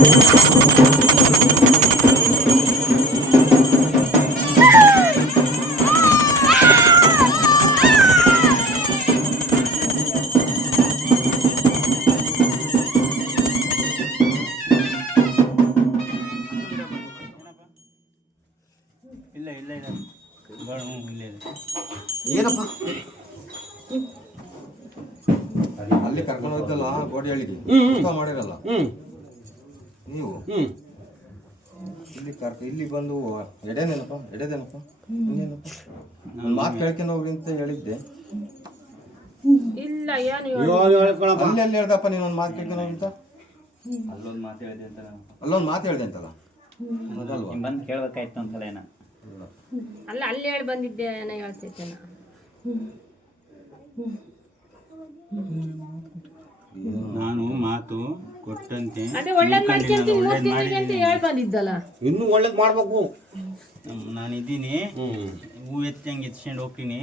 ಇಲ್ಲ ಇಲ್ಲ ಇಲ್ಲ ಇಲ್ಲೇ ಇದೆ. ಏನಪ್ಪ ಅಲ್ಲಿ ಕರ್ಕೊಂಡು ಹೋಗ್ತಲ್ಲ ಗೋಡಿ ಹಳ್ಳಿಗೆ ಮಾಡಿರಲ್ಲ ನೀವು ಇಲ್ಲಿ ಬಂದು ಎಡೆದೇನಪ್ಪ ಇನ್ನೇನಪ್ಪ ಒಂದು ಮಾತು ಕೇಳ್ಕೊಂಡು ಹೋಗ್ರಿ ಅಂತ ಹೇಳಿದ್ದೆ. ಇಲ್ಲ ಅಲ್ಲಿ ಹೇಳ್ದಪ್ಪ ನೀನೊಂದು ಮಾತು ಕೇಳ್ಕೊಂಡು ಅಂತ. ಅಲ್ಲೊಂದು ಮಾತು ಹೇಳಿದೆ ಅಂತ ಅಲ್ಲೊಂದು ಮಾತು ಹೇಳಿದೆ ಅಂತಲ್ಲ ಬಂದು ಕೇಳ್ಬೇಕಾಯ್ತು ಅಂತಲ್ಲ ಏನ ಅಲ್ಲ ಅಲ್ಲಿ ಹೇಳಿ ಬಂದಿದ್ದೆ ಏನೋ ಹೇಳ್ತಿದ್ದೆ ನಾನು ಮಾತು ಕೊಟ್ಟಂತೆ ಅದೇ ಒಳ್ಳೇದ್ ಮಾಡ್ಕೊಂತೀನಿ 3 ತಿಂಗಳಿಗೆ ಅಂತ ಹೇಳಿ ಬಂದಿದ್ದಲ್ಲ. ಇನ್ನೂ ಒಳ್ಳೇದು ಮಾಡ್ಬೇಕು. ನಾನಿದ್ದೀನಿ ಹೂ ಎತ್ತಂಗೆ ಎತ್ಕೊಂಡು ಹೋಗ್ತೀನಿ.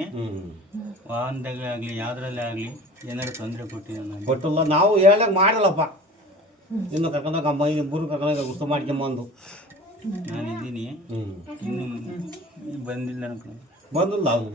ವಾಹನದಾಗ ಆಗಲಿ ಯಾವ್ದ್ರಲ್ಲೇ ಆಗಲಿ ಏನಾದ್ರು ತೊಂದರೆ ಕೊಟ್ಟಿಲ್ಲ. ನಾವು ಹೇಳಕ್ ಮಾಡಲ್ಲಪ್ಪ. ಇನ್ನು ಕರ್ಕೊಂಡೋಗ ಇಬ್ಬರು ಕರ್ಕೊಂಡೋಗ ಗುಸ್ತ ಮಾಡ್ಕೊಂಬಂದು ನಾನಿದ್ದೀನಿ. ಇನ್ನು ಬಂದಿಲ್ಲ ಅನ್ಕೊಂಡು ಬಂದಿಲ್ಲ ಅವರು.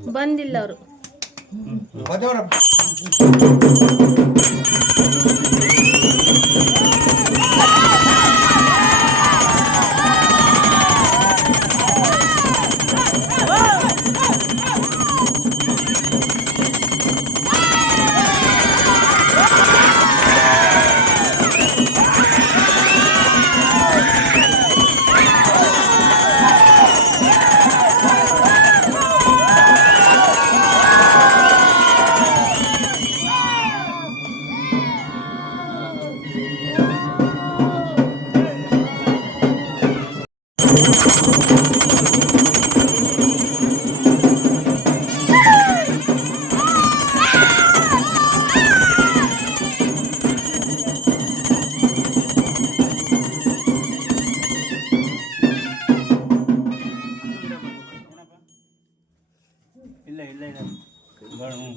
ಇಲ್ಲ ಇಲ್ಲ ಇಲ್ಲ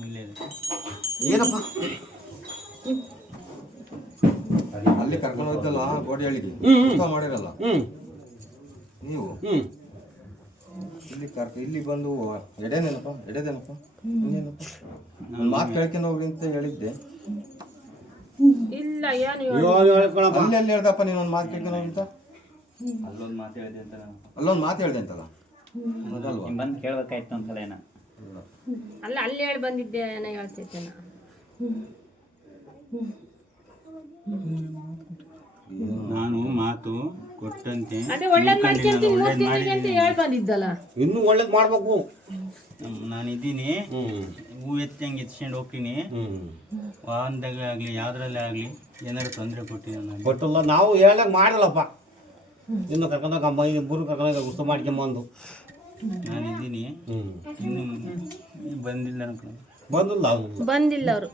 ಇಲ್ಲೇ ಇದೆ. ಏನಪ್ಪ ಅಲ್ಲಿ ಕರ್ಕೊಂಡು ಹೋಗ್ತಲ್ಲ ಗೋಡಿ ಹಳ್ಳಿಗೆ ಮಾಡಿರಲ್ಲ ನೀವು ಇಲ್ಲಿ ಬಂದು ಎಡೆದೇನಪ್ಪ ಇನ್ನೇನಪ್ಪ ಒಂದು ಮಾತು ಕೇಳ್ಕೊಂಡು ಹೋಗ್ರಿ ಅಂತ ಹೇಳಿದ್ದೆ. ಇಲ್ಲ ಅಲ್ಲಿ ಹೇಳ್ದಪ್ಪ ನೀನೊಂದು ಮಾತು ಕೇಳ್ಕೊಂಡು ಅಂತ. ಅಲ್ಲೊಂದು ಮಾತು ಹೇಳಿದೆ ಅಂತ ಅಲ್ಲೊಂದು ಮಾತು ಹೇಳಿದೆ ಅಂತಲ್ಲ ಬಂದು ಕೇಳ್ಬೇಕಾಯ್ತು ಅಂತಲ್ಲ ಏನ ಅಲ್ಲ ಅಲ್ಲಿ ಹೇಳಿ ಬಂದಿದ್ದೆ ಏನೋ ಹೇಳ್ತಿದ್ದೆ ನಾನು ಮಾತು ಕೊಟ್ಟಂತೆ ಅದೇ ಒಳ್ಳೇದ್ ಮಾಡ್ಕೊಂತೀನಿ 3 ತಿಂಗಳಿಗೆ ಅಂತ ಹೇಳಿ ಬಂದಿದ್ದಲ್ಲ. ಇನ್ನೂ ಒಳ್ಳೇದು ಮಾಡ್ಬೇಕು. ನಾನಿದ್ದೀನಿ ಹೂ ಎತ್ತಂಗೆ ಎತ್ಕೊಂಡು ಹೋಗ್ತೀನಿ. ವಾಹನದಾಗ ಆಗಲಿ ಯಾವ್ದ್ರಲ್ಲೇ ಆಗಲಿ ಏನಾದ್ರು ತೊಂದರೆ ಕೊಟ್ಟಿಲ್ಲ. ನಾವು ಹೇಳಕ್ ಮಾಡಲ್ಲಪ್ಪ. ಇನ್ನು ಕರ್ಕೊಂಡೋಗ ಇಬ್ಬರು ಕರ್ಕೊಂಡೋಗ ಗುಸ್ತ ಮಾಡ್ಕೊಂಬಂದು ನಾನಿದ್ದೀನಿ. ಇನ್ನು ಬಂದಿಲ್ಲ ಅನ್ಕೊಂಡು ಬಂದಿಲ್ಲ ಅವರು.